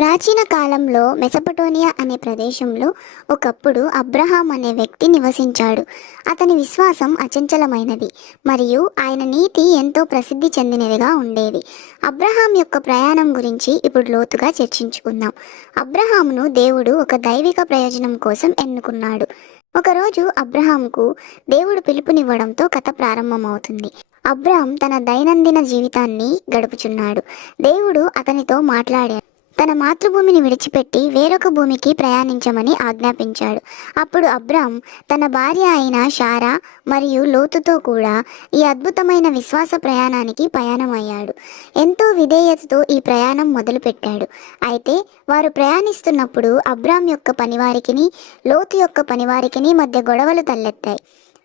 ప్రాచీన కాలంలో మెసపటోనియా అనే ప్రదేశంలో ఒకప్పుడు అబ్రహాం అనే వ్యక్తి నివసించాడు. అతని విశ్వాసం అచంచలమైనది మరియు ఆయన నీతి ఎంతో ప్రసిద్ధి చెందినదిగా ఉండేది. అబ్రహాం యొక్క ప్రయాణం గురించి ఇప్పుడు లోతుగా చర్చించుకుందాం. అబ్రహామును దేవుడు ఒక దైవిక ప్రయోజనం కోసం ఎన్నుకున్నాడు. ఒకరోజు అబ్రహాంకు దేవుడు పిలుపునివ్వడంతో కథ ప్రారంభమవుతుంది. అబ్రహాం తన దైనందిన జీవితాన్ని గడుపుచున్నాడు. దేవుడు అతనితో మాట్లాడాడు. తన మాతృభూమిని విడిచిపెట్టి వేరొక భూమికి ప్రయాణించమని ఆజ్ఞాపించాడు. అప్పుడు అబ్రాం తన భార్య అయిన శారా మరియు లోతుతో కూడా ఈ అద్భుతమైన విశ్వాస ప్రయాణానికి పయనమయ్యాడు. ఎంతో విధేయతతో ఈ ప్రయాణం మొదలుపెట్టాడు. అయితే వారు ప్రయాణిస్తున్నప్పుడు అబ్రాం యొక్క పనివారికిని లోతు యొక్క పనివారికిని మధ్య గొడవలు తలెత్తాయి.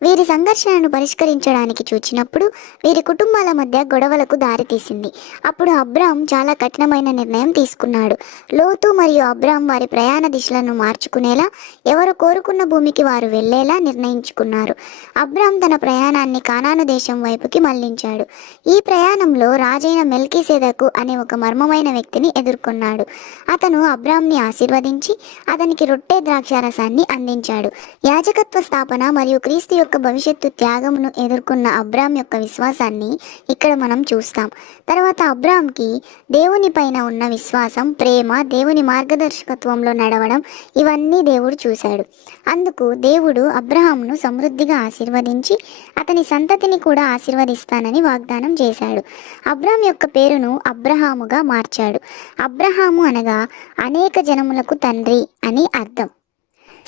వీరి సంఘర్షణను పరిష్కరించడానికి చూచినప్పుడు వీరి కుటుంబాల మధ్య గొడవలకు దారితీసింది. అప్పుడు అబ్రాం చాలా కఠినమైన నిర్ణయం తీసుకున్నాడు. లోతు మరియు అబ్రాం వారి ప్రయాణ దిశలను మార్చుకునేలా, ఎవరు కోరుకున్న భూమికి వారు వెళ్లేలా నిర్ణయించుకున్నారు. అబ్రాం తన ప్రయాణాన్ని కానాను దేశం వైపుకి మళ్లించాడు. ఈ ప్రయాణంలో రాజైన మెల్కీసెదెకు అనే ఒక మర్మమైన వ్యక్తిని ఎదుర్కొన్నాడు. అతను అబ్రాంని ఆశీర్వదించి అతనికి రొట్టె ద్రాక్షారసాన్ని అందించాడు. యాజకత్వ స్థాపన మరియు క్రీస్తు యొక్క భవిష్యత్తు త్యాగమును ఎదుర్కొన్న అబ్రాం యొక్క విశ్వాసాన్ని ఇక్కడ మనం చూస్తాం. తర్వాత అబ్రాంకి దేవుని పైన ఉన్న విశ్వాసం, ప్రేమ, దేవుని మార్గదర్శకత్వంలో నడవడం, ఇవన్నీ దేవుడు చూశాడు. అందుకు దేవుడు అబ్రహామును సమృద్ధిగా ఆశీర్వదించి అతని సంతతిని కూడా ఆశీర్వదిస్తానని వాగ్దానం చేశాడు. అబ్రాం యొక్క పేరును అబ్రహాముగా మార్చాడు. అబ్రహాము అనగా అనేక జనములకు తండ్రి అని అర్థం.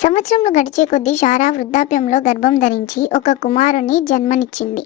సంవత్సరంలో గడిచే కొద్దీ శారా వృద్ధాప్యంలో గర్భం ధరించి ఒక కుమారుని జన్మనిచ్చింది.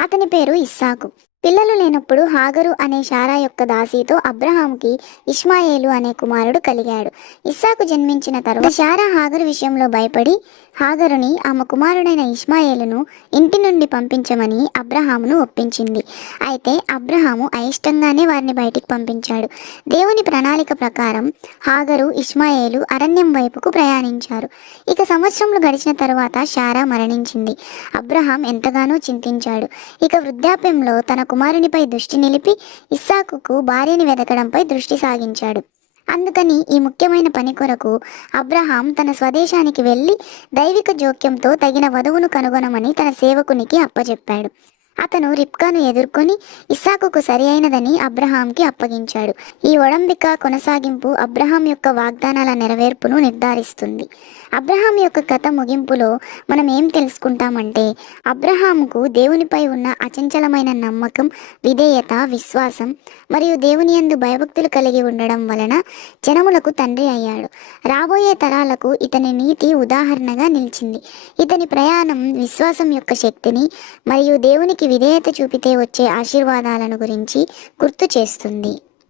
అతని పేరు ఇస్సాకు. పిల్లలు లేనప్పుడు హాగరు అనే శారా యొక్క దాసీతో అబ్రహాముకి ఇష్మాయేలు అనే కుమారుడు కలిగాడు. ఇస్సాకు జన్మించిన తరువాత శారా హాగరు విషయంలో భయపడి హాగరుని ఆమె కుమారుడైన ఇష్మాయేలును ఇంటి నుండి పంపించమని అబ్రహామును ఒప్పించింది. అయితే అబ్రహాము అయిష్టంగానే వారిని బయటికి పంపించాడు. దేవుని ప్రణాళిక ప్రకారం హాగరు, ఇష్మాయేలు అరణ్యం వైపుకు ప్రయాణించారు. ఇక సంవత్సరంలో గడిచిన తరువాత శారా మరణించింది. అబ్రహాం ఎంతగానో చింతించాడు. ఇక వృద్ధాప్యంలో తన కుమారునిపై దృష్టి నిలిపి ఇస్సాకుకు భార్యని వెతకడంపై దృష్టి సాగించాడు. అందుకని ఈ ముఖ్యమైన పని కొరకు అబ్రహాం తన స్వదేశానికి వెళ్ళి దైవిక జోక్యంతో తగిన వధువును కనుగొనమని తన సేవకునికి అప్పచెప్పాడు. అతను రిబ్కాను ఎదుర్కొని ఇస్సాకుకు సరి అయినదని అబ్రహాంకి అప్పగించాడు. ఈ ఒడంబిక కొనసాగింపు అబ్రహాం యొక్క వాగ్దానాల నెరవేర్పును నిర్ధారిస్తుంది. అబ్రహాం యొక్క కథ ముగింపులో మనం ఏం తెలుసుకుంటామంటే, అబ్రహాంకు దేవునిపై ఉన్న అచంచలమైన నమ్మకం, విధేయత, విశ్వాసం మరియు దేవుని యందు భయభక్తులు కలిగి ఉండడం వలన జనములకు తండ్రి అయ్యాడు. రాబోయే తరాలకు ఇతని నీతి ఉదాహరణగా నిలిచింది. ఇతని ప్రయాణం విశ్వాసం యొక్క శక్తిని మరియు దేవునికి విధేయత చూపితే వచ్చే ఆశీర్వాదాలను గురించి గుర్తు చేస్తుంది.